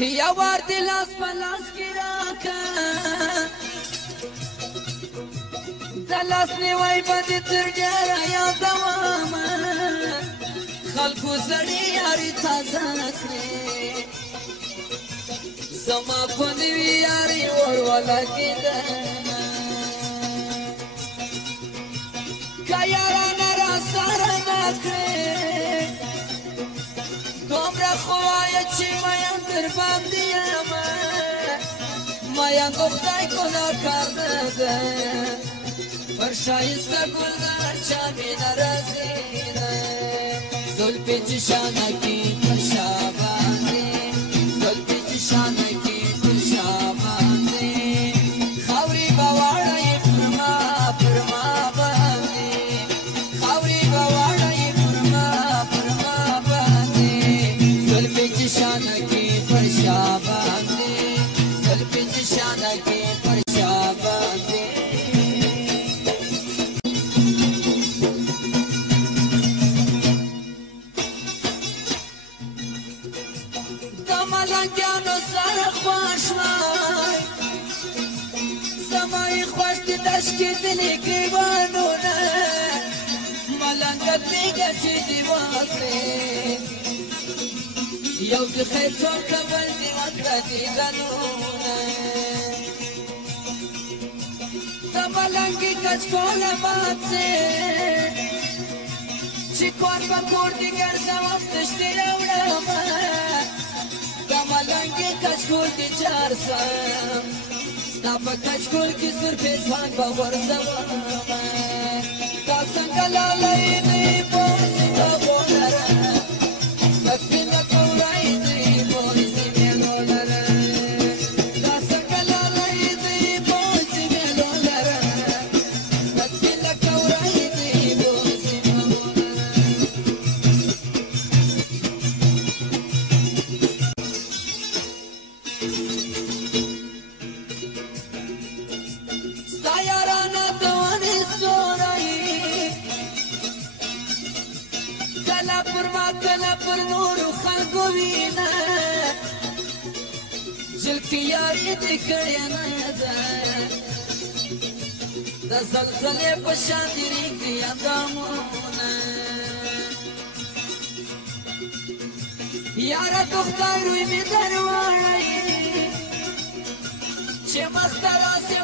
یا وار دی لاس په لاس کې راکه د لاس نیوی به دې تر ډېره یادومه خلکو زړې یاري تازه کړې زما په نوي یاري ور ولګېدمه که یارانه راسره نه کړې دومره خو وایه چې مین در باندې یمه مین د خدای ګناهکار نه ده پر شایسته ګلدار چا مینه رسېده زلفې چې شانه کې پر شا باندې زلفې چې شانه کې پر شا باندې خاورې به واړوي پر ما باندې خاورې به واړوي پر ما باندې زلفې چې شانه کې پر شا باندې زلفې چې شانه کې پر شا باندې ملنګانو سره خوښ وای زما یې خوښ دي تشکېدلي ګریوانونه ملنګه پرېږده چې دې وکړې یو د خیر ټوکه بل دې وکړه دیدنونه د ملنګې کچکوله ماتې چې کور په کور دې ګرځوم تشتې راوړمه ملنګې کچکول کې چار سم ستا په کچکول کې سرفې ځوان به غورځومه تا څنګه لالی دی بوزي کبو لره پکې لکه وری دی بوزي مېلو لره تا څنګه لالی دی بوزي مېلو لره پکې لکه وری دی بوزي مېلو لره کله پر نورو خلکو وینه جلکې یاري دې کړې نه ده د زلزلې په شان دې ریږدي اندامونه یاره تو خدای روی مې در واړوي چې مخ ته راسې